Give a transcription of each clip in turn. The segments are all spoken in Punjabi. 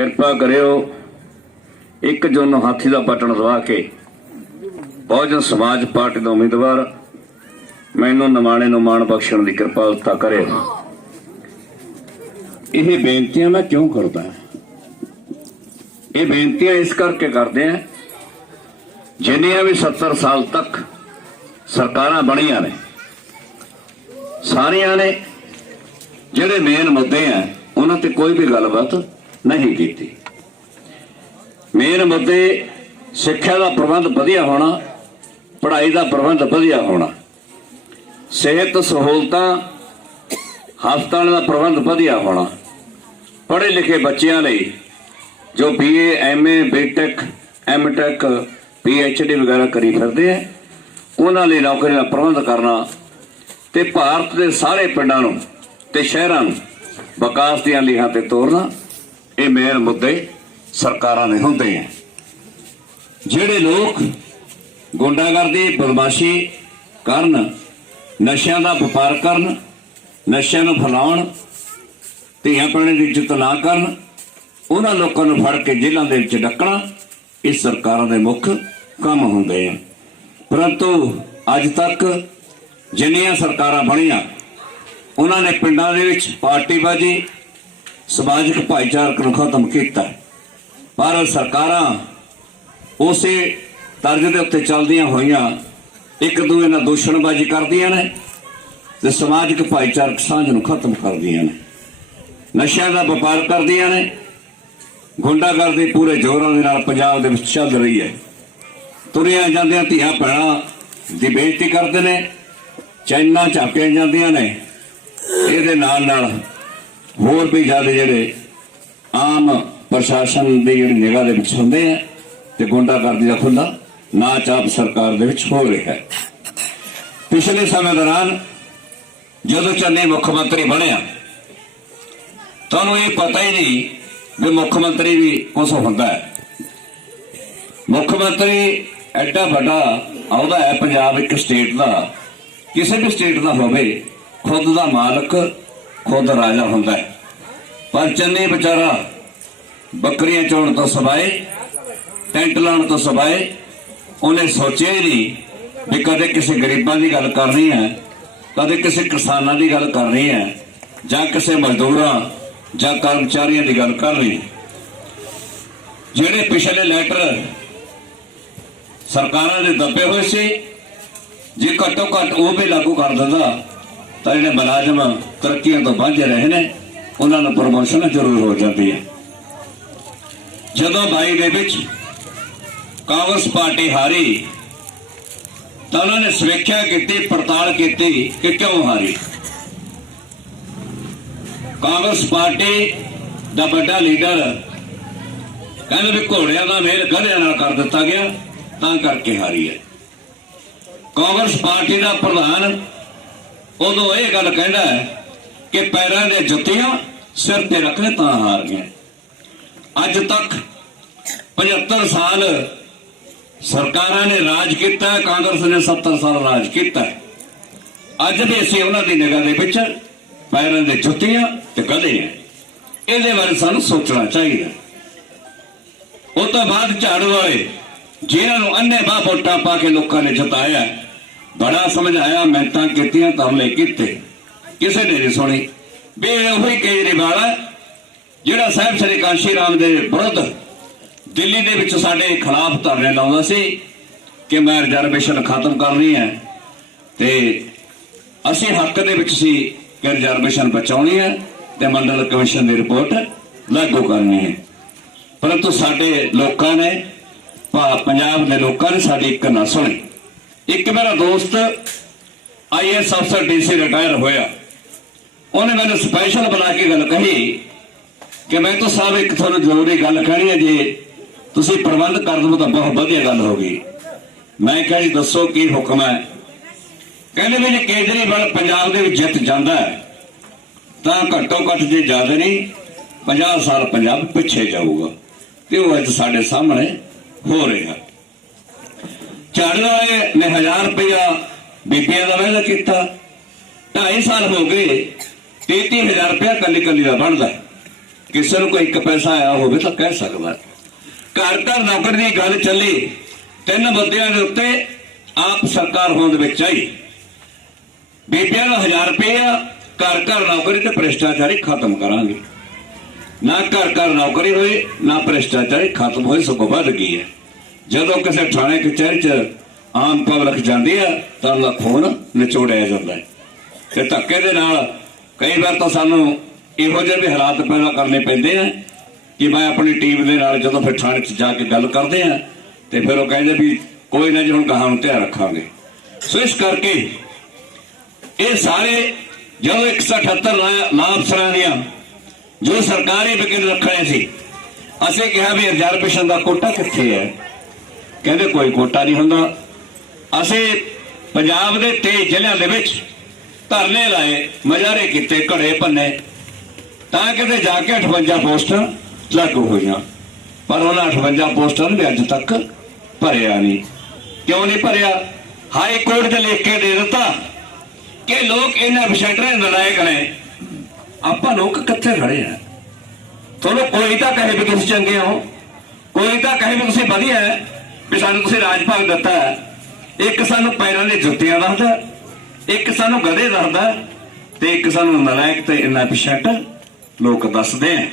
ਕਿਰਪਾ ਕਰਿਓ। ਇੱਕ ਜੂਨ ਨੂੰ ਹਾਥੀ ਦਾ ਪਟਣ ਦਵਾ ਕੇ ਬਹੁਜਨ ਸਮਾਜ ਪਾਰਟੀ ਦਾ ਉਮੀਦਵਾਰ ਮੈਨੂੰ ਨਮਾਣੇ ਨੂੰ ਮਾਣ ਬਖਸ਼ਣ ਦੀ ਕਿਰਪਾਲਤਾ ਕਰਿਓ। ਇਹ ਬੇਨਤੀਆਂ ਮੈਂ ਕਿਉਂ ਕਰਦਾ? ਇਹ ਬੇਨਤੀਆਂ ਇਸ ਕਰਕੇ ਕਰਦੇ ਆ, ਜਿੰਨੀਆਂ ਵੀ 70 ਸਾਲ ਤੱਕ ਸਰਕਾਰਾਂ ਬਣੀਆਂ ਨੇ, ਸਾਰੀਆਂ ਨੇ ਜਿਹੜੇ ਮੇਨ ਮੁੱਦੇ ਆ, ਉਹਨਾਂ ਤੇ ਕੋਈ ਵੀ ਗੱਲਬਾਤ ਨਹੀਂ ਕੀਤੀ। ਮੇਨ ਮੁੱਦੇ ਸਿੱਖਿਆ ਦਾ ਪ੍ਰਬੰਧ ਵਧੀਆ ਹੋਣਾ, ਪੜ੍ਹਾਈ ਦਾ ਪ੍ਰਬੰਧ ਵਧੀਆ ਹੋਣਾ। ਸਿਹਤ ਸਹੂਲਤਾਂ, ਹਸਪਤਾਲ ਦਾ ਪ੍ਰਬੰਧ ਵਧੀਆ ਹੋਣਾ। ਪੜ੍ਹੇ ਲਿਖੇ ਬੱਚਿਆਂ ਲਈ ਜੋ BA MA BTech MTech PhD ਵਗੈਰਾ ਕਰੀ ਫਿਰਦੇ ਆ, ਉਹਨਾਂ ਲਈ ਨੌਕਰੀ ਦਾ ਪ੍ਰਬੰਧ ਕਰਨਾ ਤੇ ਭਾਰਤ ਦੇ ਸਾਰੇ ਪਿੰਡਾਂ ਨੂੰ ਤੇ ਸ਼ਹਿਰਾਂ ਨੂੰ ਵਿਕਾਸ ਦੀਆਂ ਲੀਹਾਂ ਤੇ ਤੋਰਨਾ। ਇਹ ਮੇਨ ਮੁੱਦੇ ਸਰਕਾਰਾਂ ਦੇ ਹੁੰਦੇ ਆ। ਜਿਹੜੇ ਲੋਕ ਗੁੰਡਾਗਰਦੀ, ਬਦਮਾਸ਼ੀ ਕਰਨ, ਨਸ਼ਿਆਂ ਦਾ ਵਪਾਰ ਕਰਨ, ਨਸ਼ਿਆਂ ਨੂੰ ਫੈਲਾਉਣ, ਧੀਆਂ ਭੈਣਾਂ ਦੀ ਇੱਜ਼ਤ ਨਾ ਕਰਨ, ਉਹਨਾਂ ਲੋਕਾਂ ਨੂੰ ਫੜ ਕੇ ਜੇਲ੍ਹਾਂ ਦੇ ਵਿੱਚ ਡੱਕਣਾ, ਇਹ ਸਰਕਾਰਾਂ ਦੇ ਮੁੱਖ ਕੰਮ ਹੁੰਦੇ ਆ। ਪਰੰਤੂ ਅੱਜ ਤੱਕ ਜਿੰਨੀਆਂ ਸਰਕਾਰਾਂ ਬਣੀਆਂ, ਉਹਨਾਂ ਨੇ ਪਿੰਡਾਂ ਦੇ ਵਿੱਚ ਪਾਰਟੀਬਾਜ਼ੀ ਸਮਾਜਿਕ ਭਾਈਚਾਰਕ ਨੂੰ ਖਤਮ ਕੀਤਾ ਪਰ ਸਰਕਾਰਾਂ ਉਸੇ ਤਰਜ਼ ਦੇ ਉੱਤੇ ਚੱਲਦੀਆਂ ਹੋਈਆਂ ਇੱਕ ਦੂਜੇ ਨਾਲ ਦੂਸ਼ਣਬਾਜ਼ੀ ਕਰਦੀਆਂ ਨੇ ਤੇ ਸਮਾਜਿਕ ਭਾਈਚਾਰਕ ਸਾਂਝ ਨੂੰ ਖਤਮ ਕਰਦੀਆਂ ਨੇ। ਨਸ਼ਿਆਂ ਦਾ ਵਪਾਰ ਕਰਦੀਆਂ ਨੇ। ਗੁੰਡਾਗਰਦੀ ਪੂਰੇ ਜ਼ੋਰਾਂ ਦੇ ਨਾਲ ਪੰਜਾਬ ਦੇ ਵਿੱਚ ਚੱਲ ਰਹੀ ਹੈ। ਤੁਰੀਆਂ ਜਾਂਦੀਆਂ ਧੀਆਂ ਭੈਣਾਂ ਦੀ ਬੇਇੱਜ਼ਤੀ ਕਰਦੇ ਨੇ। ਚੈਨਾਂ ਝਾਪੀਆਂ ਜਾਂਦੀਆਂ ਨੇ। ਇਹਦੇ ਨਾਲ ਨਾਲ ਹੋਰ ਵੀ ਜ਼ਿਆਦਾ ਜਿਹੜੇ ਆਮ ਪ੍ਰਸ਼ਾਸਨ ਦੀ ਜਿਹੜੀ ਨਿਗਾਹ ਦੇ ਵਿੱਚ ਹੁੰਦੇ ਆ, ਤੇ ਗੁੰਡਾਗਰਦੀ ਦਾ ਖੁੱਲਾ ਨਾਚ ਆਪ ਸਰਕਾਰ ਦੇ ਵਿੱਚ ਹੋ ਰਿਹਾ ਹੈ। ਪਿਛਲੇ ਸਮੇਂ ਦੌਰਾਨ ਜਦੋਂ ਚੰਨੀ ਮੁੱਖ ਮੰਤਰੀ ਬਣਿਆ, ਤੁਹਾਨੂੰ ਇਹ ਪਤਾ ਹੀ ਨਹੀਂ ਵੀ ਮੁੱਖ ਮੰਤਰੀ ਵੀ ਕੁਛ ਹੁੰਦਾ ਹੈ। ਮੁੱਖ ਮੰਤਰੀ ਐਡਾ ਵੱਡਾ ਆਉਂਦਾ ਹੈ, ਪੰਜਾਬ ਇੱਕ ਸਟੇਟ ਦਾ। ਕਿਸੇ ਵੀ ਸਟੇਟ ਦਾ ਹੋਵੇ, ਖੁਦ ਦਾ ਮਾਲਕ ਖੁਦ ਰਾਜਾ ਹੁੰਦਾ ਹੈ। ਪਰ ਚੰਨੀ ਵਿਚਾਰਾ ਬੱਕਰੀਆਂ ਚੋਣ ਤੋਂ ਸਵਾਏ, ਟੈਂਟ ਲਾਉਣ ਤੋਂ ਸਵਾਏ, ਉਹਨੇ ਸੋਚਿਆ ਹੀ ਨਹੀਂ ਵੀ ਕਦੇ ਕਿਸੇ ਗਰੀਬਾਂ ਦੀ ਗੱਲ ਕਰਨੀ ਹੈ, ਕਦੇ ਕਿਸੇ ਕਿਸਾਨਾਂ ਦੀ ਗੱਲ ਕਰਨੀ ਹੈ, ਜਾਂ ਕਿਸੇ ਮਜ਼ਦੂਰਾਂ ਜਾਂ ਕਰਮਚਾਰੀਆਂ ਦੀ ਗੱਲ ਕਰਨੀ ਜਿਹੜੇ ਪਿਛਲੇ ਲੈਟਰ ਸਰਕਾਰਾਂ ਦੇ ਦੱਬੇ ਹੋਏ ਸੀ, ਜੇ ਘੱਟੋ ਘੱਟ ਉਹ ਵੀ ਲਾਗੂ ਕਰ ਦਿੰਦਾ ਤਾਂ ਜਿਹੜੇ ਮੁਲਾਜ਼ਮ ਤਰੱਕੀਆਂ ਤੋਂ ਵਾਂਝੇ ਰਹੇ ਨੇ, ਉਹਨਾਂ ਨੂੰ ਪ੍ਰਮੋਸ਼ਨ ਜ਼ਰੂਰ ਹੋ ਜਾਂਦੀ ਹੈ। ਜਦੋਂ ਬਾਈ ਦੇ ਵਿੱਚ ਕਾਂਗਰਸ ਪਾਰਟੀ ਹਾਰੀ, ਤਾਂ ਉਹਨਾਂ ਨੇ ਸਮੀਖਿਆ ਕੀਤੀ, ਪੜਤਾਲ ਕੀਤੀ ਕਿ ਕਿਉਂ ਹਾਰੀ। ਕਾਂਗਰਸ ਪਾਰਟੀ ਦਾ ਵੱਡਾ ਲੀਡਰ ਕਹਿੰਦੇ ਵੀ ਘੋੜਿਆਂ ਦਾ ਮੇਲ ਗਧਿਆਂ ਨਾਲ ਕਰ ਦਿੱਤਾ ਗਿਆ, ਤਾਂ ਕਰਕੇ ਹਾਰੀ ਹੈ। ਕਾਂਗਰਸ ਪਾਰਟੀ ਦਾ ਪ੍ਰਧਾਨ ਉਦੋਂ ਇਹ ਗੱਲ ਕਹਿੰਦਾ ਹੈ ਕਿ ਪੈਰਾਂ ਦੇ ਜੁੱਤੀਆਂ ਸਿਰ ਤੇ ਰੱਖੇ ਤਾਂ ਹਾਰ ਗਏ ਅੱਜ ਤੱਕ 75 ਸਾਲ ਸਰਕਾਰਾਂ ਨੇ ਰਾਜ ਕੀਤਾ, ਕਾਂਗਰਸ ਨੇ 70 ਸਾਲ ਰਾਜ ਕੀਤਾ। ਅੱਜ ਵੀ ਅਸੀਂ ਉਹਨਾਂ ਦੀ ਨਿਗਾਹ ਦੇ ਵਿੱਚ ਪੈਰਾਂ ਦੇ ਜੁੱਤੀਆਂ ਤੇ ਗਧੇ ਆ। ਇਹਦੇ ਬਾਰੇ ਸਾਨੂੰ ਸੋਚਣਾ ਚਾਹੀਦਾ। ਉਹ ਤੋਂ ਬਾਅਦ ਝਾੜੂ ਵਾਲੇ, ਜਿਨ੍ਹਾਂ ਨੂੰ ਅੰਨੇ ਬਾਹ ਵੋਟਾਂ ਪਾ ਕੇ ਲੋਕਾਂ ਨੇ ਜਿਤਾਇਆ ਬੜਾ ਸਮਝਾਇਆ ਮਿਹਨਤਾਂ ਕੀਤੀਆਂ ਤਰਲੇ ਕੀਤੇ ਕਿਸੇ ਨੇ ਨਹੀਂ ਸੁਣੀ। ਵੀ ਇਹ ਉਹੀ ਕੇਜਰੀਵਾਲ ਹੈ, ਜਿਹੜਾ ਸਾਹਿਬ ਸ੍ਰੀ ਕਾਂਸ਼ੀ ਰਾਮ ਦੇ ਵਿਰੁੱਧ ਦਿੱਲੀ ਦੇ ਵਿੱਚ ਸਾਡੇ ਖਿਲਾਫ ਧਰਨੇ ਲਾਉਂਦਾ ਸੀ ਕਿ ਮੈਂ ਰਿਜ਼ਰਵੇਸ਼ਨ ਖਤਮ ਕਰਨੀ ਹੈ ਤੇ ਅਸੀਂ ਹੱਕ ਦੇ ਵਿੱਚ ਸੀ ਕਿ ਰਿਜ਼ਰਵੇਸ਼ਨ ਬਚਾਉਣੀ ਹੈ ਤੇ ਮੰਡਲ ਕਮਿਸ਼ਨ ਦੀ ਰਿਪੋਰਟ ਲਾਗੂ ਕਰਨੀ ਹੈ। ਪਰੰਤੂ ਸਾਡੇ ਲੋਕਾਂ ਨੇ, ਭਾ- ਪੰਜਾਬ ਦੇ ਲੋਕਾਂ ਨੇ ਸਾਡੀ ਇੱਕ ਨਾ ਸੁਣੀ। ਇੱਕ ਮੇਰਾ ਦੋਸਤ ਆਈਐਸ ਅਫਸਰ ਡੀਸੀ ਰਿਟਾਇਰ ਹੋਇਆ। ਉਹਨੇ ਮੈਨੂੰ ਸਪੈਸ਼ਲ ਬੁਲਾ ਕੇ ਗੱਲ ਕਹੀ ਕਿ ਮੈਂ ਤਾਂ ਸਾਹਿਬ ਇੱਕ ਤੁਹਾਨੂੰ ਜ਼ਰੂਰੀ ਗੱਲ ਕਹਿਣੀ ਹੈ ਜੇ। ਤੁਸੀਂ ਪ੍ਰਬੰਧ ਕਰ ਦਿਓ ਤਾਂ ਬਹੁਤ ਵਧੀਆ ਗੱਲ ਹੋਗੀ ਮੈਂ ਕਿਹਾ ਜੀ, ਦੱਸੋ ਕੀ ਹੁਕਮ ਹੈ? ਕਹਿੰਦੇ ਵੀ ਜੇ ਕੇਜਰੀਵਾਲ ਪੰਜਾਬ ਦੇ ਵਿੱਚ ਜਿੱਤ ਜਾਂਦਾ ਹੈ, ਤਾਂ ਘੱਟੋ ਘੱਟ ਜੇ ਜ਼ਿਆਦਾ ਨਹੀਂ 50 ਸਾਲ ਪੰਜਾਬ ਪਿੱਛੇ ਜਾਊਗਾ। ਤੇ ਉਹ ਅੱਜ ਸਾਡੇ ਸਾਹਮਣੇ ਹੋ ਰਿਹਾ। ਝਾੜੂ ਵਾਲੇ ਨੇ 1000 ਰੁਪਇਆ ਬੀਬੀਆਂ ਦਾ ਵਾਅਦਾ ਕੀਤਾ। 2.5 ਸਾਲ ਹੋ ਗਏ 33000 ਰੁਪਇਆ ਕੱਲੀ ਕੱਲੀ ਦਾ ਬਣਦਾ ਕਿਸੇ ਨੂੰ ਕੋਈ ਇੱਕ ਪੈਸਾ ਆਇਆ ਹੋਵੇ ਤਾਂ ਕਹਿ ਸਕਦਾ ਘਰ ਘਰ ਨੌਕਰੀ ਦੀ ਗੱਲ ਚੱਲੀ, ਤਿੰਨ ਮੁੱਦਿਆਂ ਦੇ ਉੱਤੇ ਆਪ ਸਰਕਾਰ ਹੋਂਦ ਵਿੱਚ ਆਈ। ਬੀਬੀਆਂ ਦਾ 1000 ਰੁਪਏ ਘਰ ਘਰ ਨੌਕਰੀ ਤੇ ਭ੍ਰਿਸ਼ਟਾਚਾਰੀ ਖਤਮ ਕਰਾਂਗੇ। ਨਾ ਘਰ ਘਰ ਨੌਕਰੀ ਹੋਈ ਨਾ ਭ੍ਰਿਸ਼ਟਾਚਾਰੀ ਖਤਮ ਹੋਈ ਸਗੋਂ ਵੱਧ ਗਈ ਹੈ। ਜਦੋਂ ਕਿਸੇ ਥਾਣੇ ਕਚਹਿਰੀ 'ਚ ਆਮ ਪਬਲਿਕ ਜਾਂਦੀ ਆ, ਤਾਂ ਉਹਦਾ ਖੂਨ ਨਿਚੋੜਿਆ ਜਾਂਦਾ ਹੈ। ਤੇ ਧੱਕੇ ਦੇ ਨਾਲ ਕਈ ਵਾਰ ਤਾਂ ਸਾਨੂੰ ਇਹੋ ਜਿਹੇ ਵੀ ਹਾਲਾਤ ਪੈਦਾ ਕਰਨੇ ਪੈਂਦੇ ਆ ਕਿ ਮੈਂ ਆਪਣੀ ਟੀਮ ਦੇ ਨਾਲ ਜਦੋਂ ਫਿਰ ਥਾਣੇ 'ਚ ਜਾ ਕੇ ਗੱਲ ਕਰਦੇ ਆ, ਤੇ ਫਿਰ ਉਹ ਕਹਿੰਦੇ ਵੀ ਕੋਈ ਨਾ ਜੀ ਹੁਣ ਕਹਾਂ ਨੂੰ ਧਿਆਨ ਰੱਖਾਂਗੇ। ਸੋ ਇਸ ਕਰਕੇ ਇਹ ਸਾਰੇ ਜਦੋਂ 178 ਲਾ- ਲਾਭ ਅਫਸਰਾਂ ਦੀਆਂ ਜੋ ਸਰਕਾਰੀ ਬਿਕਨ ਰੱਖਣੇ ਸੀ, ਅਸੀਂ ਕਿਹਾ ਵੀ ਰਿਜ਼ਰਵੇਸ਼ਨ ਦਾ ਕੋਟਾ ਕਿੱਥੇ ਹੈ? ਕਹਿੰਦੇ ਕੋਈ ਕੋਟਾ ਨਹੀਂ ਹੁੰਦਾ। ਅਸੀਂ ਪੰਜਾਬ ਦੇ 23 ਜ਼ਿਲ੍ਹਿਆਂ ਦੇ ਵਿੱਚ ਧਰਨੇ ਲਾਏ, ਮਜਾਰੇ ਕੀਤੇ, ਘੜੇ ਭੰਨੇ। ਤਾਂ ਕਿਤੇ ਜਾ ਕੇ 58 ਪੋਸਟਾਂ ਲਾਗੂ ਹੋਈਆਂ। ਪਰ ਉਹਨਾਂ 58 ਪੋਸਟਾਂ ਨੂੰ ਅੱਜ ਤੱਕ ਭਰਿਆ ਨਹੀਂ। ਕਿਉਂ ਨਹੀਂ ਭਰਿਆ? ਹਾਈ ਕੋਰਟ 'ਚ ਲਿਖ ਕੇ ਦੇ ਦਿੱਤਾ ਕਿ ਲੋਕ ਇਹਨਾਂ ਵਿਸ਼ੇਟਰਾਂ ਨਲਾਇਕ ਨੇ। ਆਪਾਂ ਲੋਕ ਕਿੱਥੇ ਖੜੇ ਆ? ਤੁਹਾਨੂੰ ਕੋਈ ਤਾਂ ਕਹੇ ਵੀ ਤੁਸੀਂ ਚੰਗੇ ਹੋ। ਕੋਈ ਤਾਂ ਕਹੇ ਵੀ ਤੁਸੀਂ ਵਧੀਆ ਹੈ। ਵੀ ਸਾਨੂੰ ਤੁਸੀਂ ਰਾਜ ਭਾਗ ਦਿੱਤਾ ਇੱਕ ਸਾਨੂੰ ਪੈਰਾਂ ਦੇ ਜੁੱਤੀਆਂ ਦੱਸਦਾ ਇੱਕ ਸਾਨੂੰ ਗਧੇ ਦੱਸਦਾ ਤੇ ਇੱਕ ਸਾਨੂੰ ਨਲਾਇਕ ਤੇ ਇੰਨਾ ਪਿਛਟ ਲੋਕ ਦੱਸਦੇ ਆ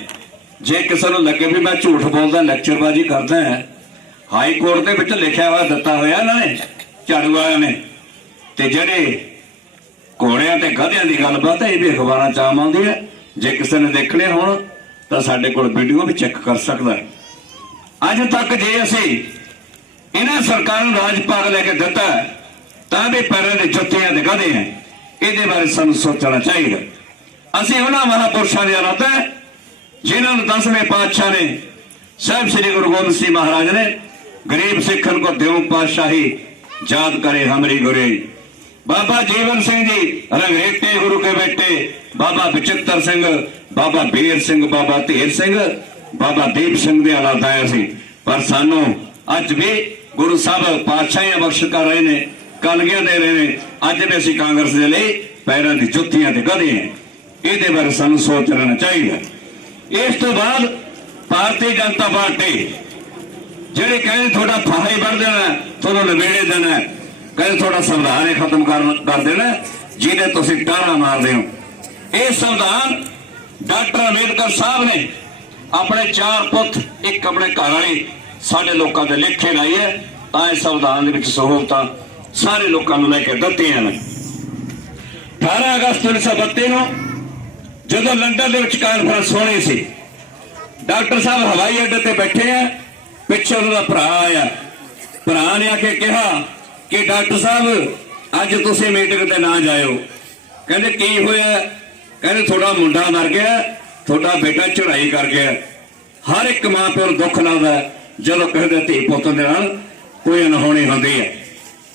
ਜੇ ਕਿਸੇ ਨੂੰ ਲੱਗੇ ਵੀ ਮੈਂ ਝੂਠ ਬੋਲਦਾ ਲੈਕਚਰਬਾਜ਼ੀ ਕਰਦਾ ਹਾਈ ਕੋਰਟ ਦੇ ਵਿੱਚ ਲਿਖਿਆ ਹੋਇਆ, ਦਿੱਤਾ ਹੋਇਆ ਇਹਨਾਂ ਨੇ, ਝਾੜੂ ਵਾਲਿਆਂ ਨੇ। ਤੇ ਜਿਹੜੇ ਘੋੜਿਆਂ ਤੇ ਗਧਿਆਂ ਦੀ ਗੱਲਬਾਤ ਹੈ, ਇਹ ਵੀ ਅਖਬਾਰਾਂ ਚ ਆਮ ਆਉਂਦੀ ਹੈ। ਜੇ ਕਿਸੇ ਨੇ ਦੇਖਣੇ ਹੋਣ, ਤਾਂ ਸਾਡੇ ਕੋਲ ਵੀਡੀਓ ਵੀ ਚੈੱਕ ਕਰ ਸਕਦਾ ਅੱਜ ਤੱਕ ਜੇ ਅਸੀਂ ਸਰਕਾਰ ਨੂੰ ਰਾਜ ਭਾਗ ਲੈ ਕੇ ਦਿੱਤਾ ਹੈ, ਤਾਂ ਵੀ ਪੈਰਾਂ ਦੇ ਜੁੱਤੀਆਂ ਦੇ ਗਧੇ ਹੈ। ਇਹਦੇ ਬਾਰੇ ਸਾਨੂੰ ਸੋਚਣਾ ਚਾਹੀਦਾ। ਅਸੀਂ ਉਹਨਾਂ ਮਹਾਪੁਰਸ਼ਾਂ ਦੇ ਅਰਾਧਾ ਜਿਨ੍ਹਾਂ ਨੂੰ ਦਸਵੇਂ ਪਾਤਸ਼ਾਹ ਨੇ ਸਾਹਿਬ ਸ੍ਰੀ ਗੁਰੂ ਗੋਬਿੰਦ ਸਿੰਘ ਮਹਾਰਾਜ ਨੇ ਗਰੀਬ ਸਿੱਖਨ ਕੋ ਦਿਓ ਪਾਤਸ਼ਾਹੀ ਯਾਦ ਕਰੇ ਹਮਰੀ ਗੁਰੇ। ਬਾਬਾ ਜੀਵਨ ਸਿੰਘ ਜੀ ਰੰਗਰੇਟੇ ਗੁਰੂ ਕੇ ਬੇਟੇ ਬਾਬਾ ਬਚਿੱਤਰ ਸਿੰਘ ਬਾਬਾ ਬੀਰ ਸਿੰਘ ਬਾਬਾ ਧੀਰ ਸਿੰਘ ਬਾਬਾ ਦੀਪ ਸਿੰਘ ਦੇ ਹਾਲਾਤ ਆਏ ਸੀ। ਪਰ ਸਾਨੂੰ ਅੱਜ ਵੀ ਗੁਰੂ ਸਾਹਿਬ ਪਾਤਸ਼ਾਹੀਆਂ ਬਖਸ਼ ਕਰ ਰਹੇ ਨੇ ਕਲਗੀਆਂ ਦੇ ਰਹੇ ਨੇ। ਅੱਜ ਵੀ ਅਸੀਂ ਕਾਂਗਰਸ ਦੇ ਲਈ ਪੈਰਾਂ ਦੀ ਜੁੱਤੀਆਂ ਤੇ ਗਧੇ ਹਾਂ। ਇਹਦੇ ਬਾਰੇ ਸਾਨੂੰ ਸੋਚ ਚਾਹੀਦਾ ਇਸ ਤੋਂ ਬਾਅਦ ਭਾਰਤੀ ਜਨਤਾ ਪਾਰਟੀ ਜਿਹੜੇ ਕਹਿੰਦੇ ਤੁਹਾਡਾ ਫਾਹਾ ਹੀ ਵੱਢ ਦੇਣਾ ਤੁਹਾਨੂੰ ਲਵੇੜੇ ਦੇਣਾ ਕਹਿੰਦੇ ਤੁਹਾਡਾ ਸੰਵਿਧਾਨ ਹੀ ਖਤਮ ਕਰ ਕਰ ਦੇਣਾ ਹੈ, ਜਿਹਦੇ ਤੁਸੀਂ ਟਾਰਾ ਮਾਰਦੇ ਹੋ। ਇਹ ਸੰਵਿਧਾਨ ਡਾਕਟਰ ਅੰਬੇਦਕਰ ਸਾਹਿਬ ਨੇ ਆਪਣੇ ਚਾਰ ਪੁੱਤ ਇੱਕ ਆਪਣੇ ਘਰ ਵਾਲੀ ਸਾਡੇ ਲੋਕਾਂ ਦੇ ਲੇਖੇ ਲਾਈ ਹੈ। ਤਾਂ ਇਸ ਸੰਵਿਧਾਨ ਦੇ ਵਿੱਚ ਸਹੂਲਤਾਂ ਸਾਰੇ ਲੋਕਾਂ ਨੂੰ ਲੈ ਕੇ ਦਿੱਤੀਆਂ ਨੇ। 18 ਅਗਸਤ 1932 ਨੂੰ ਜਦੋਂ ਲੰਡਨ ਦੇ ਵਿੱਚ ਕਾਨਫਰੰਸ ਹੋਣੀ ਸੀ, ਡਾਕਟਰ ਸਾਹਿਬ ਹਵਾਈ ਅੱਡੇ ਤੇ ਬੈਠੇ ਆ, ਪਿੱਛੇ ਉਹਨਾਂ ਦਾ ਭਰਾ ਆਇਆ। ਭਰਾ ਨੇ ਆ ਕੇ ਕਿਹਾ ਕਿ ਡਾਕਟਰ ਸਾਹਿਬ, ਅੱਜ ਤੁਸੀਂ ਮੀਟਿੰਗ ਤੇ ਨਾ ਜਾਇਓ। ਕਹਿੰਦੇ, ਕੀ ਹੋਇਆ? ਕਹਿੰਦੇ, ਤੁਹਾਡਾ ਮੁੰਡਾ ਮਰ ਗਿਆ, ਤੁਹਾਡਾ ਬੇਟਾ ਚੜ੍ਹਾਈ ਕਰ ਗਿਆ। ਹਰ ਇੱਕ ਮਾਂ ਪਿਓ ਨੂੰ ਦੁੱਖ ਲੱਗਦਾ ਜਦੋਂ ਕਿਸੇ ਦੇ ਧੀ ਪੁੱਤ ਦੇ ਨਾਲ ਕੋਈ ਅਣਹੋਣੀ ਹੁੰਦੀ ਹੈ।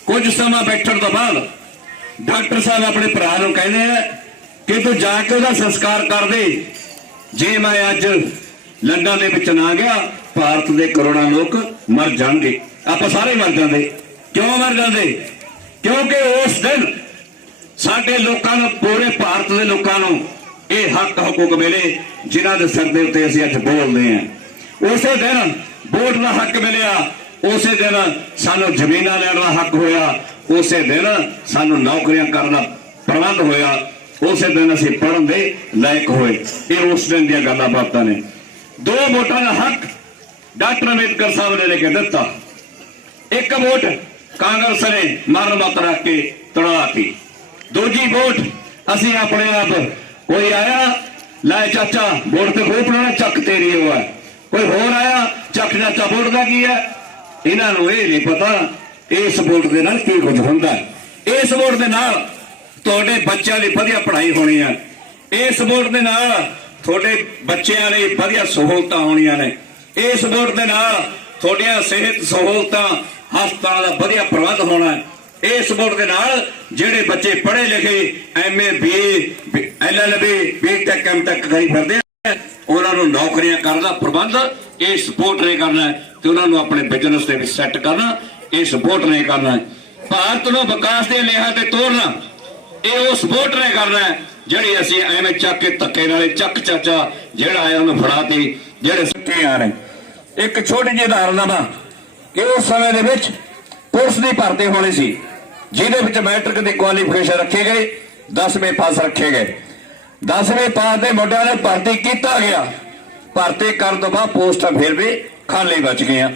ਕੁਝ ਸਮਾਂ ਬੈਠਣ ਤੋਂ ਬਾਅਦ ਡਾਕਟਰ ਸਾਹਿਬ ਆਪਣੇ ਭਰਾ ਨੂੰ ਕਹਿੰਦੇ ਆ ਕਿ ਤੂੰ ਜਾ ਕੇ ਉਹਦਾ ਸੰਸਕਾਰ ਕਰ ਦੇ। ਜੇ ਮੈਂ ਅੱਜ ਲੰਡਨ ਦੇ ਵਿੱਚ ਨਾ ਗਿਆ, ਭਾਰਤ ਦੇ ਕਰੋੜਾਂ ਲੋਕ ਮਰ ਜਾਣਗੇ। ਆਪਾਂ ਸਾਰੇ ਮਰ ਜਾਂਦੇ। ਕਿਉਂ ਮਰ ਜਾਂਦੇ? ਕਿਉਂਕਿ ਉਸ ਦਿਨ ਸਾਡੇ ਲੋਕਾਂ ਨੂੰ, ਪੂਰੇ ਭਾਰਤ ਦੇ ਲੋਕਾਂ ਨੂੰ ਇਹ ਹੱਕ ਹਕੂਕ ਮਿਲੇ, ਜਿਨ੍ਹਾਂ ਦੇ ਸਿਰ ਦੇ ਉੱਤੇ ਅਸੀਂ ਅੱਜ ਬੋਲਦੇ ਹਾਂ। ਉਸੇ ਦਿਨ ਵੋਟ ਦਾ ਹੱਕ ਮਿਲਿਆ। ਉਸੇ ਦਿਨ ਸਾਨੂੰ ਜ਼ਮੀਨਾਂ ਲੈਣ ਦਾ ਹੱਕ ਹੋਇਆ। ਉਸੇ ਦਿਨ ਸਾਨੂੰ ਨੌਕਰੀਆਂ ਕਰਨ ਦਾ ਪ੍ਰਬੰਧ ਹੋਇਆ। ਉਸੇ ਦਿਨ ਅਸੀਂ ਪੜ੍ਹਨ ਦੇ ਲਾਇਕ ਹੋਏ। ਇਹ ਉਸ ਦਿਨ ਦੀਆਂ ਗੱਲਾਂ ਬਾਤਾਂ ਨੇ। ਦੋ ਵੋਟਾਂ ਦਾ ਹੱਕ ਡਾਕਟਰ ਅੰਬੇਦਕਰ ਸਾਹਿਬ ਨੇ ਲੈ ਕੇ ਦਿੱਤਾ। ਇੱਕ ਵੋਟ ਕਾਂਗਰਸ ਨੇ ਮਰਨ ਮਤ ਰੱਖ ਕੇ ਤੜਾਤੀ ਦੂਜੀ ਵੋਟ ਅਸੀਂ ਆਪਣੇ ਆਪ ਕੋਈ ਆਇਆ, ਲੈ ਚਾਚਾ, ਵੋਟ ਤੇ ਖੋਪ ਲੈਣਾ ਚੱਕ ਤੇਰੀ ਉਹ ਹੈ। ਕੋਈ ਹੋਰ ਆਇਆ ਚੱਕ ਚਾਚਾ ਵੋਟ ਦਾ ਕੀ ਹੈ? ਇਹਨਾਂ ਨੂੰ ਇਹ ਨਹੀਂ ਪਤਾ ਇਸ ਵੋਟ ਦੇ ਨਾਲ ਕੀ ਕੁਝ ਹੁੰਦਾ ਇਸ ਵੋਟ ਦੇ ਨਾਲ ਤੁਹਾਡੇ ਬੱਚਿਆਂ ਦੀ ਵਧੀਆ ਪੜ੍ਹਾਈ ਹੋਣੀ ਹੈ। ਇਸ ਵੋਟ ਦੇ ਨਾਲ ਤੁਹਾਡੇ ਬੱਚਿਆਂ ਲਈ ਵਧੀਆ ਸਹੂਲਤਾਂ ਹੋਣੀਆਂ ਨੇ। ਇਸ ਵੋਟ ਦੇ ਨਾਲ ਤੁਹਾਡੀਆਂ ਸਿਹਤ ਸਹੂਲਤਾਂ ਹਸਪਤਾਲਾਂ ਦਾ ਵਧੀਆ ਪ੍ਰਬੰਧ ਹੋਣਾ ਹੈ। ਇਸ ਵੋਟ ਦੇ ਨਾਲ ਜਿਹੜੇ ਬੱਚੇ ਪੜ੍ਹੇ ਲਿਖੇ M A B A L L B B Tech M Tech ਕਰੀ ਫਿਰਦੇ ਉਹਨਾਂ ਨੂੰ ਨੌਕਰੀਆਂ ਕਰਨ ਦਾ ਪ੍ਰਬੰਧ ਇਹ ਸਪੋਰਟ ਨੇ ਕਰਨਾ ਤੇ ਉਹਨਾਂ ਨੂੰ ਆਪਣੇ ਬਿਜ਼ਨਸ ਦੇ ਵਿੱਚ ਸੈੱਟ ਕਰਨਾ, ਇਹ ਸਪੋਰਟ ਨੇ ਕਰਨਾ ਭਾਰਤ ਨੂੰ ਵਿਕਾਸ ਦੇ ਲਿਹਾਜ਼ ਤੇ ਤੋਰਨਾ, ਇਹ ਉਹ ਸਪੋਰਟ ਨੇ ਕਰਨਾ ਜਿਹੜੀ ਅਸੀਂ ਐਵੇਂ ਚੱਕ ਕੇ ਧੱਕੇ ਨਾਲੇ ਚੱਕ ਚਾਚਾ ਜਿਹੜਾ ਆਇਆ ਉਹਨੂੰ ਫੜਾਤੀ, ਜਿਹੜੇ ਸੱਕੀਆਂ ਨੇ ਇੱਕ ਛੋਟੀ ਜਿਹੀ ਉਦਾਹਰਨ ਦਵਾਂ ਕਿ ਉਸ ਸਮੇਂ ਦੇ ਵਿੱਚ ਪੁਲਿਸ ਦੀ ਭਰਤੀ ਹੋਣੀ ਸੀ, ਜਿਹਦੇ ਵਿੱਚ ਮੈਟ੍ਰਿਕ ਦੀ ਕੁਆਲੀਫਿਕੇਸ਼ਨ ਰੱਖੀ ਗਈ 10ਵੇਂ ਪਾਸ ਰੱਖੇ ਗਏ। 10ਵੇਂ ਪਾਸ ਦੇ ਮੁੰਡਿਆਂ ਨੇ ਭਰਤੀ ਕੀਤਾ ਗਿਆ। ਭਰਤੀ ਕਰਨ ਤੋਂ ਬਾਅਦ ਪੋਸਟਾਂ ਫਿਰ ਵੀ ਖਾਲੀ ਬਚ ਗਈਆਂ।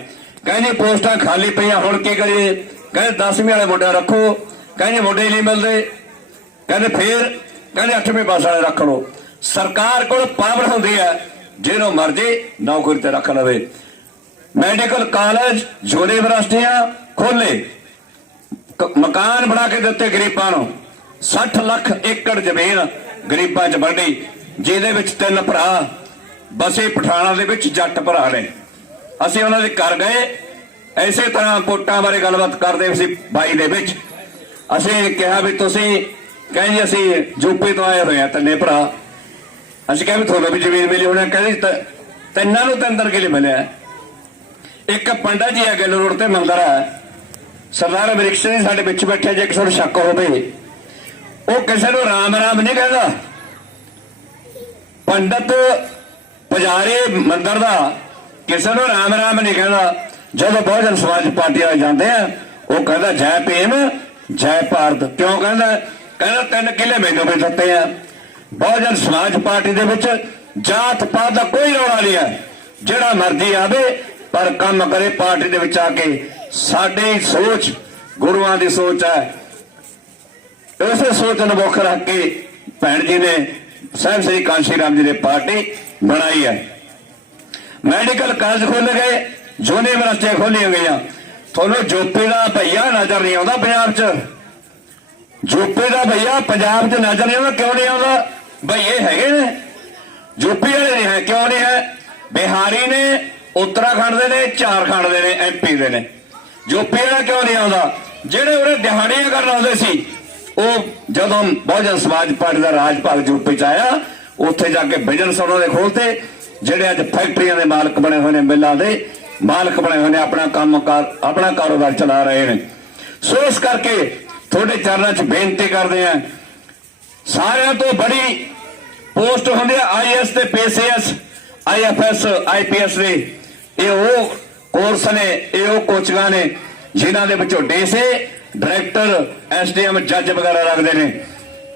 ਕਹਿੰਦੇ ਪੋਸਟਾਂ ਖਾਲੀ ਪਈਆਂ, ਹੁਣ ਕੀ ਕਰੀਏ? ਕਹਿੰਦੇ 10ਵੀਂ ਵਾਲੇ ਮੁੰਡੇ ਰੱਖੋ। ਕਹਿੰਦੇ ਮੁੰਡੇ ਨਹੀਂ ਮਿਲਦੇ। ਕਹਿੰਦੇ ਫੇਰ, ਕਹਿੰਦੇ 8ਵੇਂ ਪਾਸ ਵਾਲੇ ਰੱਖ ਲਓ। ਸਰਕਾਰ ਕੋਲ ਪਾਵਰ ਹੁੰਦੀ ਹੈ, ਜਿਹਨੂੰ ਮਰਜ਼ੀ ਨੌਕਰੀ ਤੇ ਰੱਖ ਲਵੇ। ਮੈਡੀਕਲ ਕਾਲਜ ਯੂਨੀਵਰਸਿਟੀਆਂ ਖੋਲੇ ਮਕਾਨ ਬਣਾ ਕੇ ਦਿੱਤੇ ਗਰੀਬਾਂ ਨੂੰ। 60 ਲੱਖ ਏਕੜ ਜ਼ਮੀਨ ਗਰੀਬਾਂ 'ਚ ਵੰਡੀ ਜਿਹਦੇ ਵਿੱਚ ਤਿੰਨ ਭਰਾ, ਬਸੇ ਪਠਾਣਾ ਦੇ ਵਿੱਚ ਜੱਟ ਭਰਾ ਨੇ। ਅਸੀਂ ਉਹਨਾਂ ਦੇ ਘਰ ਗਏ, ਐਸੇ ਤਰ੍ਹਾਂ ਵੋਟਾਂ ਬਾਰੇ ਗੱਲਬਾਤ ਕਰਦੇ ਸੀ ਬਾਈ ਦੇ ਵਿੱਚ। ਅਸੀਂ ਕਿਹਾ ਵੀ ਤੁਸੀਂ, ਕਹਿੰਦੇ ਅਸੀਂ ਯੂਪੀ ਤੋਂ ਆਏ ਹੋਏ ਆ ਤਿੰਨੇ ਭਰਾ। ਅਸੀਂ ਕਿਹਾ ਵੀ ਤੁਹਾਨੂੰ ਵੀ ਜ਼ਮੀਨ ਮਿਲੀ ਹੋਣੀ ਕਹਿੰਦੇ ਤ- ਤਿੰਨਾਂ ਨੂੰ ਤਿੰਨ ਕਿਲੇ ਮਿਲਿਆ। ਇੱਕ ਪੰਡਾ ਜੀ ਆ ਗਿੱਲ ਰੋਡ ਤੇ ਮੰਦਰ ਹੈ ਸਰਦਾਰ ਅਮਰੀਕ ਸਿੰਘ ਸਾਡੇ ਵਿੱਚ ਬੈਠੇ ਜੇ ਕਿਸੇ ਨੂੰ ਸ਼ੱਕ ਹੋਵੇ। ਉਹ ਕਿਸੇ ਨੂੰ ਰਾਮ ਰਾਮ ਨਹੀਂ ਕਹਿੰਦਾ। ਪੰਡਤ ਪੁਜਾਰੀ ਮੰਦਰ ਦਾ ਕਿਸੇ ਨੂੰ ਰਾਮ ਰਾਮ ਨਹੀਂ ਕਹਿੰਦਾ। ਜਦੋਂ ਬਹੁਜਨ ਸਮਾਜ ਪਾਰਟੀ ਵਾਲੇ ਜਾਂਦੇ ਆ, ਉਹ ਕਹਿੰਦਾ, ਜੈ ਭੀਮ, ਜੈ ਭਾਰਤ। ਕਿਉਂ ਕਹਿੰਦਾ? ਕਹਿੰਦਾ, ਤਿੰਨ ਕਿਲੇ ਮੈਨੂੰ ਵੀ ਦਿੱਤੇ ਆ। ਬਹੁਜਨ ਸਮਾਜ ਪਾਰਟੀ ਦੇ ਵਿੱਚ ਜਾਤ ਪਾਤ ਦਾ ਕੋਈ ਰੌਲਾ ਨਹੀਂ ਹੈ ਜਿਹੜਾ ਮਰਜ਼ੀ ਆਵੇ, ਪਰ ਕੰਮ ਕਰੇ ਪਾਰਟੀ ਦੇ ਵਿੱਚ ਆ ਕੇ। ਸਾਡੀ ਸੋਚ ਗੁਰੂਆਂ ਦੀ ਸੋਚ ਹੈ ਉਸੇ ਸੋਚ ਨੂੰ ਮੁੱਖ ਰੱਖ ਕੇ ਭੈਣ ਜੀ ਨੇ ਸਾਹਿਬ ਸ੍ਰੀ ਕਾਂਸ਼ੀ ਰਾਮ ਜੀ ਨੇ ਪਾਰਟੀ ਬਣਾਈ ਹੈ। ਮੈਡੀਕਲ ਕਾਲਜ ਖੋਲੇ ਗਏ ਯੂਨੀਵਰਸਿਟੀਆਂ ਖੋਲੀਆਂ ਗਈਆਂ। ਤੁਹਾਨੂੰ ਜੋਪੀ ਦਾ ਭਈਆ ਨਜ਼ਰ ਨਹੀਂ ਆਉਂਦਾ ਪੰਜਾਬ 'ਚ। ਜੋਪੀ ਦਾ ਭਈਆ ਪੰਜਾਬ 'ਚ ਨਜ਼ਰ ਨਹੀਂ ਆਉਂਦਾ, ਕਿਉਂ ਨਹੀਂ ਆਉਂਦਾ? ਬਈ ਹੈਗੇ ਨੇ। ਯੂਪੀ ਵਾਲੇ ਨਹੀਂ ਹੈ, ਕਿਉਂ ਨਹੀਂ ਹੈ? ਬਿਹਾਰੀ ਨੇ, ਉੱਤਰਾਖੰਡ ਦੇ ਨੇ, ਝਾਰਖੰਡ ਦੇ ਨੇ ਐਮਪੀ ਦੇ ਨੇ। ਯੂਪੀ ਵਾਲਾ ਕਿਉਂ ਨਹੀਂ ਆਉਂਦਾ? ਜਿਹੜੇ ਉਹਨੇ ਦਿਹਾੜੀਆਂ ਕਰਨ ਆਉਂਦੇ ਸੀ ਉਹ ਜਦੋਂ ਬਹੁਜਨ ਸਮਾਜ ਪਾਰਟੀ ਦਾ ਰਾਜ ਭਾਗ ਯੂਪੀ ਚ ਆਇਆ, ਉੱਥੇ ਜਾ ਕੇ ਬਿਜ਼ਨਸ ਉਹਨਾਂ ਦੇ ਖੋਲਤੇ ਜਿਹੜੇ ਅੱਜ ਫੈਕਟਰੀਆਂ ਦੇ ਮਾਲਕ ਬਣੇ ਹੋਏ ਨੇ ਮਿੱਲਾਂ ਦੇ, ਮਾਲਕ ਬਣੇ ਹੋਏ ਨੇ, ਆਪਣਾ ਕੰਮਕਾਰ ਆਪਣਾ ਕਾਰੋਬਾਰ ਚਲਾ ਰਹੇ ਨੇ। ਸੋ ਇਸ ਕਰਕੇ ਤੁਹਾਡੇ ਚਰਨਾਂ 'ਚ ਬੇਨਤੀ ਕਰਦੇ ਆ ਸਾਰਿਆਂ ਤੋਂ ਬੜੀ ਪੋਸਟ ਹੁੰਦੀ ਹੈ ਆਈਐਸ ਤੇ ਪੀਸੀਐਸ ਆਈਐਫਐਸ ਆਈਪੀਐਸ ਦੇ। ਇਹ ਉਹ ਕੋਰਸ ਨੇ, ਇਹ ਉਹ ਕੋਚਿੰਗਾਂ ਨੇ, ਜਿਨ੍ਹਾਂ ਦੇ ਵਿੱਚੋਂ ਡੀਸੇ ਡਾਇਰੈਕਟਰ ਐਸਡੀਐਮ ਜੱਜ ਵਗੈਰਾ ਰੱਖਦੇ ਨੇ।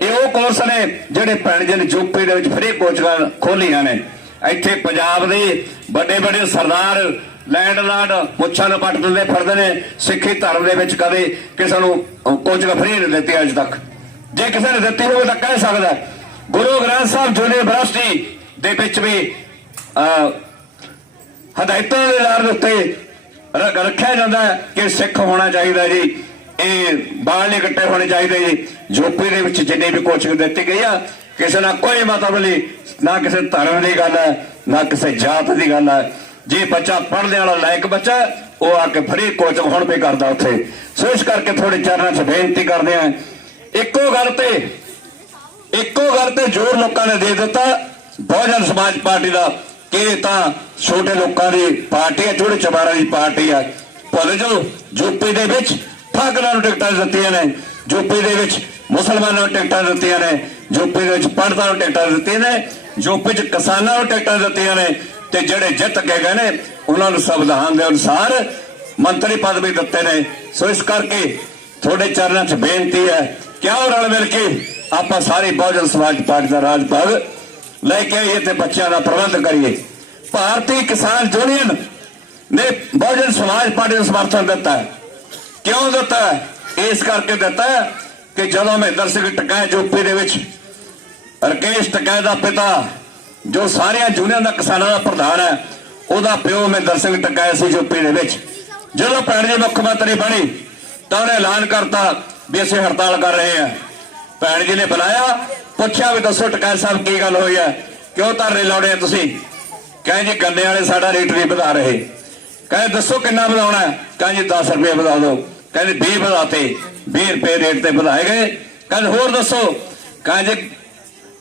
ਇਹ ਉਹ ਕੋਰਸ ਨੇ ਜਿਹੜੇ ਪਿੰਡ ਜਨ ਯੂਪੀ ਦੇ ਵਿੱਚ ਫ੍ਰੀ ਕੋਚਿੰਗਾਂ ਖੋਲੀਆਂ ਨੇ। ਇੱਥੇ ਪੰਜਾਬ ਦੇ ਵੱਡੇ ਵੱਡੇ ਸਰਦਾਰ ਲੈਂਡ ਪੁੱਛਾਂ ਨੂੰ ਪੱਟ ਦਿੰਦੇ ਫਿਰਦੇ ਨੇ। ਸਿੱਖੀ ਧਰਮ ਦੇ ਵਿੱਚ ਕਦੇ ਕਿਸੇ ਨੂੰ ਕੋਚਿੰਗ ਫ੍ਰੀ ਨਹੀਂ ਦਿੱਤੀ ਅੱਜ ਤੱਕ। ਜੇ ਕਿਸੇ ਨੇ ਦਿੱਤੀ ਹੋਵੇ ਤਾਂ ਕਹਿ ਸਕਦਾ ਗੁਰੂ ਗ੍ਰੰਥ ਸਾਹਿਬ ਯੂਨੀਵਰਸਿਟੀ ਦੇ ਵਿੱਚ ਵੀ ਅਹ, ਹਦਾਇਤਾਂ ਦੇ ਆਧਾਰ ਦੇ ਉੱਤੇ ਰੱਖਿਆ ਜਾਂਦਾ ਕਿ ਸਿੱਖ ਹੋਣਾ ਚਾਹੀਦਾ ਜੀ। ਇਹ ਬਾਲ ਨਹੀਂ ਇਕੱਠੇ ਹੋਣੇ ਚਾਹੀਦੇ ਜੀ। ਯੂਪੀ ਦੇ ਵਿੱਚ ਜਿੰਨੇ ਵੀ ਕੋਚਿੰਗ ਦਿੱਤੀ ਗਈ ਆ, ਕਿਸੇ ਨਾਲ ਕੋਈ ਮਤਲਬ ਨਹੀਂ, ਨਾ ਕਿਸੇ ਧਰਮ ਦੀ ਗੱਲ ਹੈ, ਨਾ ਕਿਸੇ ਜਾਤ ਦੀ ਗੱਲ ਹੈ। ਜੇ ਬੱਚਾ ਪੜ੍ਹਦੇ ਵਾਲਾ ਲਾਇਕ ਬੱਚਾ ਉਹ ਆ ਕੇ ਫਰੀ ਕੋਚਿੰਗ ਹੁਣ ਵੀ ਕਰਦਾ ਉੱਥੇ। ਸੋ ਇਸ ਕਰਕੇ ਥੋੜੇ ਚਰਨਾਂ 'ਚ ਬੇਨਤੀ ਕਰਦੇ ਆ ਇੱਕੋ ਗੱਲ ਤੇ, ਇੱਕੋ ਗੱਲ ਤੇ ਜ਼ੋਰ ਲੋਕਾਂ ਨੇ ਦੇ ਦਿੱਤਾ, ਬਹੁਜਨ ਸਮਾਜ ਪਾਰਟੀ ਦਾ, ਕਿ ਤਾਂ ਛੋਟੇ ਲੋਕਾਂ ਦੀ ਪਾਰਟੀ ਹੈ ਛੋਟੇ ਚਮਾਰਾਂ ਦੀ ਪਾਰਟੀ ਹੈ। ਭੁੱਲ ਜਾਓ, ਯੂਪੀ ਦੇ ਵਿੱਚ ਠਾਕਰਾਂ ਨੂੰ ਟਿਕਟਾਂ ਦਿੱਤੀਆਂ ਨੇ, ਯੂਪੀ ਦੇ ਵਿੱਚ ਮੁਸਲਮਾਨਾਂ ਨੂੰ ਟਿਕਟਾਂ ਦਿੱਤੀਆਂ ਨੇ, ਯੂਪੀ ਦੇ ਵਿੱਚ ਪੰਡਤਾਂ ਨੂੰ ਟਿਕਟਾਂ ਦਿੱਤੀਆਂ ਨੇ, ਯੂਪੀ 'ਚ ਕਿਸਾਨਾਂ ਨੂੰ ਟਿਕਟਾਂ ਦਿੱਤੀਆਂ ਨੇ ਤੇ ਜਿਹੜੇ ਜਿੱਤ ਕੇ ਗਏ ਨੇ, ਉਹਨਾਂ ਨੂੰ ਸੰਵਿਧਾਨ ਦੇ ਅਨੁਸਾਰ ਮੰਤਰੀ ਪਦ ਵੀ ਦਿੱਤੇ ਨੇ। ਸੋ ਇਸ ਕਰਕੇ ਤੁਹਾਡੇ ਚਰਨਾਂ 'ਚ ਬੇਨਤੀ ਹੈ, ਕਿਉਂ ਰਲ ਮਿਲ ਕੇ ਆਪਾਂ ਸਾਰੇ ਬਹੁਜਨ ਸਮਾਜ ਪਾਰਟੀ ਦਾ ਰਾਜ ਭਾਗ ਲੈ ਕੇ ਆਈਏ ਤੇ ਬੱਚਿਆਂ ਦਾ ਪ੍ਰਬੰਧ ਕਰੀਏ। ਭਾਰਤੀ ਕਿਸਾਨ ਯੂਨੀਅਨ ਨੇ ਬਹੁਜਨ ਸਮਾਜ ਪਾਰਟੀ ਨੂੰ ਸਮਰਥਨ ਦਿੱਤਾ ਹੈ। ਕਿਉਂ ਦਿੱਤਾ ਇਸ ਕਰਕੇ ਦਿੱਤਾ ਕਿ ਜਦੋਂ ਮਹਿੰਦਰ ਸਿੰਘ ਟਕਾਇਆ ਯੂਪੀ ਦੇ ਵਿੱਚ ਰਕੇਸ਼ ਟਕਾਇਆ ਦਾ ਪਿਤਾ, ਜੋ ਸਾਰੀਆਂ ਯੂਨੀਅਨ ਦਾ ਕਿਸਾਨਾਂ ਦਾ ਪ੍ਰਧਾਨ ਹੈ, ਉਹਦਾ ਪਿਓ ਮਹਿੰਦਰ ਸਿੰਘ ਟਕਾਇਆ ਸੀ ਯੂਪੀ ਦੇ ਵਿੱਚ। ਜਦੋਂ ਭੈਣ ਜੀ ਮੁੱਖ ਮੰਤਰੀ ਬਣੀ, ਤਾਂ ਉਹਨੇ ਐਲਾਨ ਕਰਤਾ ਵੀ ਅਸੀਂ ਹੜਤਾਲ ਕਰ ਰਹੇ ਹਾਂ। ਭੈਣ ਜੀ ਨੇ ਬੁਲਾਇਆ, ਪੁੱਛਿਆ ਵੀ ਦੱਸੋ ਟਕਾਇਆ ਸਾਹਿਬ ਕੀ ਗੱਲ ਹੋਈ ਹੈ? ਕਿਉਂ ਧਰਨੇ ਲਾਉਣੇ ਆ ਤੁਸੀਂ? ਕਹਿੰਦੇ ਜੀ ਗੰਨੇ ਵਾਲੇ ਸਾਡਾ ਰੇਟ ਨਹੀਂ ਵਧਾ ਰਹੇ। ਕਹਿੰਦੇ ਦੱਸੋ ਕਿੰਨਾ ਵਧਾਉਣਾ ਕਹਿੰਦੇ ਜੀ 10 ਰੁਪਏ ਵਧਾ ਦਿਓ। ਕਹਿੰਦੇ 20 ਵਧਾਤੇ 20 ਰੁਪਏ ਰੇਟ ਤੇ ਵਧਾਏ ਗਏ। ਕਹਿੰਦੇ ਹੋਰ ਦੱਸੋ, ਕਹਿੰਦੇ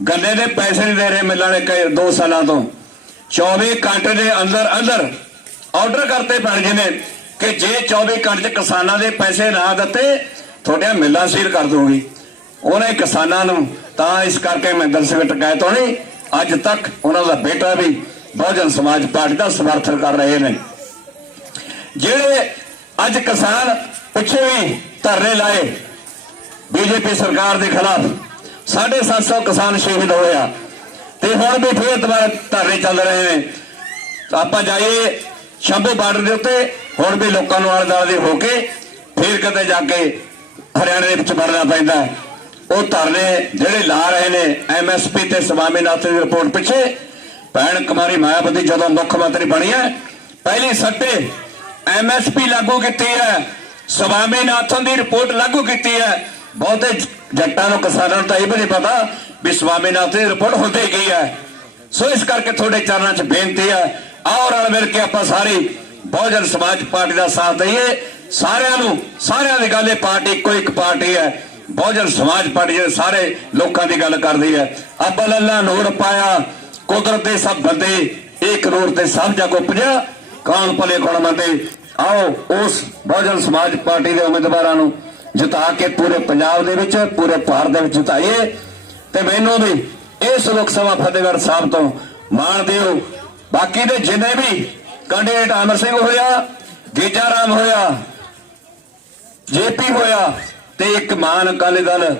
ਗੰਨੇ ਦੇ ਪੈਸੇ ਨਹੀਂ ਦੇ ਰਹੇ ਮਿਲਾਂ ਨੇ ਕਈ 2 ਸਾਲਾਂ ਤੋਂ 24 ਘੰਟੇ ਦੇ ਅੰਦਰ ਅੰਦਰ ਆਰਡਰ ਕਰਤੇ ਭੈਣ ਜੀ ਕਿ ਜੇ 24 ਘੰਟੇ ਚ ਕਿਸਾਨਾਂ ਦੇ ਪੈਸੇ ਨਾ ਦਿੱਤੇ, ਤੁਹਾਡੀਆਂ ਮਿੱਲਾਂ ਸੀਲ ਕਰ ਦੂੰਗੀ ਉਹਨੇ ਕਿਸਾਨਾਂ ਨੂੰ, ਤਾਂ ਇਸ ਕਰਕੇ ਮਹਿੰਦਰ ਸਿੰਘ ਟਕੈਤ ਹੋਣੀ ਅੱਜ ਤੱਕ ਉਹਨਾਂ ਦਾ ਬੇਟਾ ਵੀ ਬਹੁਜਨ ਸਮਾਜ ਪਾਰਟੀ ਦਾ ਸਮਰਥਨ ਕਰ ਰਹੇ ਨੇ। ਜਿਹੜੇ ਅੱਜ ਕਿਸਾਨ ਪਿੱਛੇ ਵੀ ਧਰਨੇ ਲਾਏ ਬੀਜੇਪੀ ਸਰਕਾਰ ਦੇ ਖਿਲਾਫ। 750 ਕਿਸਾਨ ਸ਼ਹੀਦ ਹੋਇਆ ਤੇ ਹੁਣ ਵੀ ਫੇਰ ਦੁਬਾਰਾ ਧਰਨੇ ਚੱਲ ਰਹੇ ਨੇ। ਆਪਾਂ ਜਾਈਏ ਸ਼ੰਭੂ ਬਾਰਡਰ ਦੇ ਉੱਤੇ, ਹੁਣ ਵੀ ਲੋਕਾਂ ਨੂੰ ਆਲੇ ਦੁਆਲੇ ਦੇ ਹੋ ਕੇ ਫੇਰ ਕਿਤੇ ਜਾ ਕੇ ਹਰਿਆਣੇ ਦੇ ਵਿੱਚ ਵੜਨਾ ਪੈਂਦਾ ਉਹ ਧਰਨੇ ਜਿਹੜੇ ਲਾ ਰਹੇ ਨੇ ਐਮਐਸਪੀ ਤੇ ਸਵਾਮੀਨਾਥਨ ਦੀ ਰਿਪੋਰਟ ਪਿੱਛੇ, ਭੈਣ ਕੁਮਾਰੀ ਮਾਇਆਵਤੀ ਜਦੋਂ ਮੁੱਖ ਮੰਤਰੀ ਬਣੀ ਹੈ, ਪਹਿਲੀ ਸੱਟੇ ਐਮਐਸਪੀ ਲਾਗੂ ਕੀਤੀ ਹੈ। ਸਵਾਮੀਨਾਥਨ ਦੀ ਰਿਪੋਰਟ ਲਾਗੂ ਕੀਤੀ ਹੈ। ਬਹੁਤੇ ਜੱਟਾਂ ਨੂੰ ਕਿਸਾਨਾਂ ਨੂੰ ਤਾਂ ਇਹ ਵੀ ਨਹੀਂ ਪਤਾ ਵੀ ਸਵਾਮੀਨਾਥਨ ਦੀ ਰਿਪੋਰਟ ਹੁੰਦੀ ਕੀ ਹੈ। ਸੋ ਇਸ ਕਰਕੇ ਤੁਹਾਡੇ ਚਰਨਾਂ 'ਚ ਬੇਨਤੀ ਹੈ, ਆਓ ਰਲ ਮਿਲ ਕੇ ਆਪਾਂ ਸਾਰੀ ਬਹੁਜਨ ਸਮਾਜ ਪਾਰਟੀ ਦਾ ਸਾਥ ਦਈਏ। ਸਾਰਿਆਂ ਨੂੰ, ਸਾਰਿਆਂ ਦੀ ਗੱਲ ਇਹ ਪਾਰਟੀ ਇੱਕੋ ਇੱਕ ਪਾਰਟੀ ਹੈ। ਬਹੁਜਨ ਸਮਾਜ ਪਾਰਟੀ ਜਿਹੜੇ ਸਾਰੇ ਲੋਕਾਂ ਦੀ ਗੱਲ ਕਰਦੀ ਹੈ। ਅੱਬਲ ਅੱਲਾ ਨੂਰ ਪਾਇਆ, ਕੁਦਰਤ ਦੇ ਸਭ ਬੰਦੇ ਇੱਕ ਨੂਰ ਤੇ ਸਭ ਜਾ ਜਗ ਉਪਜਿਆ, ਕੌਣ ਭਲੇ ਕੌਣ ਮੰਦੇ ਆਓ ਉਸ ਬਹੁਜਨ ਸਮਾਜ ਪਾਰਟੀ ਦੇ ਉਮੀਦਵਾਰਾਂ ਨੂੰ ਜਿਤਾ ਕੇ ਪੂਰੇ ਪੰਜਾਬ ਦੇ ਵਿੱਚ, ਪੂਰੇ ਭਾਰਤ ਦੇ ਵਿੱਚ ਜਿਤਾਈਏ। ਤੇ ਮੈਨੂੰ ਵੀ ਇਸ ਲੋਕ ਸਭਾ ਫਤਿਹਗੜ੍ਹ ਸਾਹਿਬ ਤੋਂ ਮਾਣ ਦਿਓ। ਬਾਕੀ ਦੇ ਜਿੰਨੇ ਵੀ ਕੈਂਡੀਡੇਟ ਅਮਰ ਸਿੰਘ ਹੋਇਆ, ਗੀਜਾ ਰਾਮ ਹੋਇਆ, ਜੇਪੀ ਹੋਇਆ ਤੇ ਇੱਕ ਮਾਨ ਅਕਾਲੀ ਦਲ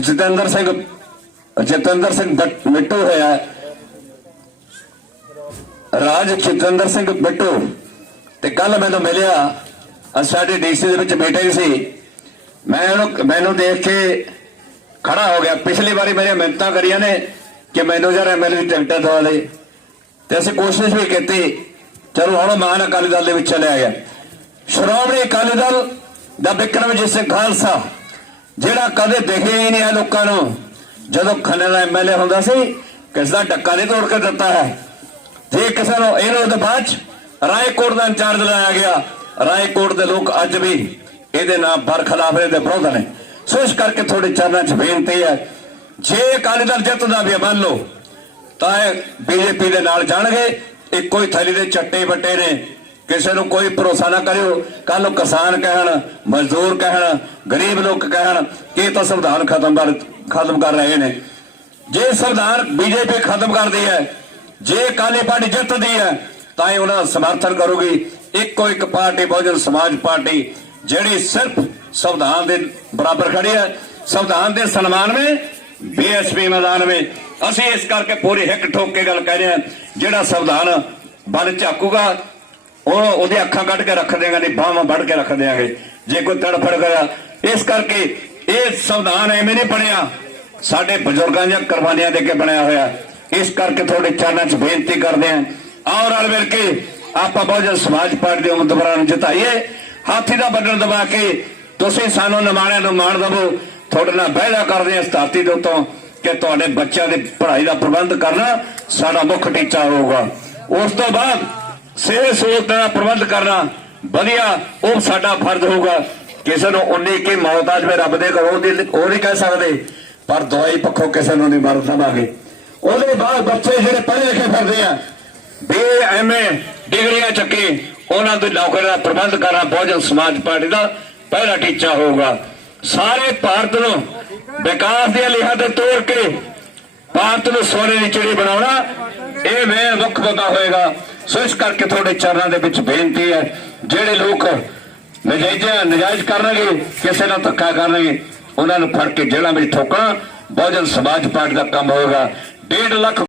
ਜਤਿੰਦਰ ਸਿੰਘ ਜਤਿੰਦਰ ਸਿੰਘ ਬੱਟ- ਮਿੱਟੂ ਹੋਇਆ। ਰਾਜ ਜਤਿੰਦਰ ਸਿੰਘ ਬਿੱਟੂ ਤੇ ਕੱਲ ਮੈਨੂੰ ਮਿਲਿਆ, ਅੱਜ ਸਾਡੇ ਡੀਸੀ ਦੇ ਵਿੱਚ ਮੀਟਿੰਗ ਸੀ। ਮੈਂ ਉਹਨੂੰ, ਮੈਨੂੰ ਦੇਖ ਕੇ ਖੜਾ ਹੋ ਗਿਆ। ਪਿਛਲੀ ਵਾਰੀ ਮੇਰੀਆਂ ਮਿੰਤਾਂ ਕਰੀਆਂ ਨੇ ਕਿ ਮੈਨੂੰ ਯਾਰ ਐਮਐਲਏ ਦੀ ਟਿਕਟ ਦਵਾ ਦੇ। ਤੇ ਅਸੀਂ ਕੋਸ਼ਿਸ਼ ਵੀ ਕੀਤੀ। ਚਲੋ ਹੁਣ ਮਾਨ ਅਕਾਲੀ ਦਲ ਦੇ ਵਿੱਚ ਚਲਿਆ ਗਿਆ। ਸ਼੍ਰੋਮਣੀ ਅਕਾਲੀ ਦਲ ਦਾ ਬਿਕਰਮਜੀਤ ਸਿੰਘ ਖਾਲਸਾ, ਜਿਹੜਾ ਕਦੇ ਦੇਖਿਆ ਹੀ ਨਹੀਂ ਆ ਲੋਕਾਂ ਨੂੰ। ਜਦੋਂ ਖੰਨੇ ਦਾ ਐਮਐਲਏ ਹੁੰਦਾ ਸੀ ਕਿਸ ਦਾ ਟੱਕਾ ਨਹੀਂ ਤੋੜ ਕੇ ਦਿੱਤਾ ਹੈ। ਜੇ ਕਿਸੇ ਨੂੰ ਇਹਨੂੰ ਉਹਦੇ ਬਾਅਦ 'ਚ ਰਾਏਕੋਟ ਦਾ ਇੰਚਾਰਜ ਲਾਇਆ ਗਿਆ। ਰਾਏਕੋਟ ਦੇ ਲੋਕ ਅੱਜ ਵੀ ਇਹਦੇ ਨਾਲ ਬਰਖਲਾਫ ਇਹਦੇ ਵਿਰੋਧ ਨੇ। ਸੋ ਇਸ ਕਰਕੇ ਤੁਹਾਡੇ ਚਰਨਾਂ 'ਚ ਬੇਨਤੀ ਹੈ, ਜੇ ਅਕਾਲੀ ਦਲ ਜਿੱਤਦਾ ਵੀ ਮੰਨ ਲਓ, ਤਾਂ ਇਹ ਬੀਜੇਪੀ ਦੇ ਨਾਲ ਜਾਣਗੇ। ਇੱਕੋ ਹੀ ਥੈਲੀ ਦੇ ਚੱਟੇ ਵੱਟੇ ਨੇ। ਕਿਸੇ ਨੂੰ ਕੋਈ ਭਰੋਸਾ ਨਾ ਕਰਿਓ। ਕੱਲ ਨੂੰ ਕਿਸਾਨ ਕਹਿਣ, ਮਜ਼ਦੂਰ ਕਹਿਣ, ਗਰੀਬ ਲੋਕ ਕਹਿਣ ਕਿ ਇਹ ਤਾਂ ਸੰਵਿਧਾਨ ਖਤਮ ਕਰ ਖਤਮ ਕਰ ਰਹੇ ਨੇ। ਜੇ ਸੰਵਿਧਾਨ ਬੀਜੇਪੀ ਖਤਮ ਕਰਦੀ ਹੈ, ਜੇ ਅਕਾਲੀ ਪਾਰਟੀ ਜਿੱਤਦੀ ਹੈ ਤਾਂ ਹੀ ਉਹਨਾਂ ਦਾ ਸਮਰਥਨ ਕਰੂਗੀ। ਇੱਕੋ ਇੱਕ ਪਾਰਟੀ, ਬਹੁਜਨ ਸਮਾਜ ਪਾਰਟੀ, ਜਿਹੜੀ ਸਿਰਫ ਸੰਵਿਧਾਨ ਦੇ ਬਰਾਬਰ ਖੜੀ ਹੈ। ਸੰਵਿਧਾਨ ਦੇ ਸਨਮਾਨ ਵਿੱਚ ਬੀਐਸਪੀ ਮੈਦਾਨ ਵਿੱਚ ਅਸੀਂ ਇਸ ਕਰਕੇ ਪੂਰੀ ਹਿੱਕ ਠੋਕ ਕੇ ਗੱਲ ਕਹਿ ਰਹੇ ਹਾਂ, ਜਿਹੜਾ ਸੰਵਿਧਾਨ ਬਲ ਝਾਕੂਗਾ ਉਹ ਉਹਦੇ ਅੱਖਾਂ ਕੱਢ ਕੇ ਰੱਖ ਦੇਗਾ ਨਹੀਂ ਬਾਹਾਂ ਵੱਢ ਕੇ ਰੱਖ ਦੇਾਂਗੇ ਜੇ ਕੋਈ ਤੜਫੜ ਗਿਆ, ਇਸ ਕਰਕੇ ਇਹ ਸੰਵਿਧਾਨ ਐਵੇਂ ਨਹੀਂ ਬਣਿਆ। ਸਾਡੇ ਬਜ਼ੁਰਗਾਂ ਦੀਆਂ ਕੁਰਬਾਨੀਆਂ ਦੇ ਕੇ ਬਣਿਆ ਹੋਇਆ। ਇਸ ਕਰਕੇ ਤੁਹਾਡੇ ਚਰਨਾਂ 'ਚ ਬੇਨਤੀ ਕਰਦੇ ਹਾਂ ਆਓ ਰਲ ਮਿਲ ਕੇ ਆਪਾਂ ਬਹੁਜਨ ਸਮਾਜ ਪਾਰਟੀ ਦੇ ਉਮੀਦਵਾਰਾਂ ਨੂੰ ਜਿਤਾਈਏ। ਹਾਥੀ ਦਾ ਬਟਨ ਦਬਾ ਕੇ ਤੁਸੀਂ ਸਾਨੂੰ ਨਿਮਾਣਿਆਂ ਨੂੰ ਮਾਣ ਦਵੋ। ਤੁਹਾਡੇ ਨਾਲ ਬਹਿਦਾ ਕਰਦੇ ਹਾਂ ਇਸ ਧਰਤੀ ਦੇ ਉੱਤੋਂ ਕਿ ਤੁਹਾਡੇ ਬੱਚਿਆਂ ਦੀ ਪੜ੍ਹਾਈ ਦਾ ਪ੍ਰਬੰਧ ਕਰਨਾ ਸਾਡਾ ਮੁੱਖ ਟੀਚਾ ਹੋਊਗਾ। ਉਸ ਤੋਂ ਬਾਅਦ ਸਿਹਤ ਸਹੂਲਤ ਦਾ ਪ੍ਰਬੰਧ ਕਰਨਾ ਵਧੀਆ, ਉਹ ਸਾਡਾ ਫਰਜ਼ ਹੋਊਗਾ। ਕਿਸੇ ਨੂੰ ਉਨੀ ਕੀ ਮੌਤ ਆ ਜਵੇ, ਰੱਬ ਦੇ ਘਰੋਂ ਉਹ ਨਹੀਂ ਕਹਿ ਸਕਦੇ। ਪਰ ਦਵਾਈ ਪੱਖੋਂ ਕਿਸੇ ਨੂੰ ਨਹੀਂ ਮਰ ਦਵਾਂਗੇ। ਉਹਦੇ ਬਾਅਦ ਬੱਚੇ ਜਿਹੜੇ ਪੜ੍ਹੇ ਲਿਖੇ ਫਿਰਦੇ ਆ ਬੀਐਮਏ ਡਿਗਰੀਆਂ ਚੱਕੇ ਉਹਨਾਂ ਦੇ ਨੌਕਰੀ ਦਾ ਪ੍ਰਬੰਧ ਕਰਨਾ ਬਹੁਜਨ ਸਮਾਜ ਪਾਰਟੀ ਦਾ ਪਹਿਲਾ ਟੀਚਾ ਹੋਊਗਾ। ਸਾਰੇ ਭਾਰਤ ਨੂੰ ਵਿਕਾਸ ਦੀਆਂ ਲਿਹਾਂ ਤੇ ਤੋੜ ਕੇ ਭਾਰਤ ਨੂੰ ਸੋਨੇ ਦੀ ਚਿੜੀ ਬਣਾਉਣਾ, ਇਹ ਮੇਨ ਮੁੱਖ ਮੁੱਦਾ ਹੋਏਗਾ। ਸੋ ਇਸ ਕਰਕੇ ਤੁਹਾਡੇ ਚਰਨਾਂ ਦੇ ਵਿੱਚ ਬੇਨਤੀ ਹੈ, ਜਿਹੜੇ ਲੋਕ ਨਜਾਇਜ਼ ਨਜਾਇਜ਼ ਕਰਨਗੇ, ਕਿਸੇ ਨਾਲ ਧੱਕਾ ਕਰਨਗੇ, ਉਹਨਾਂ ਨੂੰ ਫੜ ਕੇ ਜੇਲ੍ਹਾਂ ਵਿੱਚ ਠੋਕਣਾ ਬਹੁਜਨ ਸਮਾਜ ਪਾਰਟੀ ਦਾ ਕੰਮ ਹੋਏਗਾ। 1.5 ਲੱਖ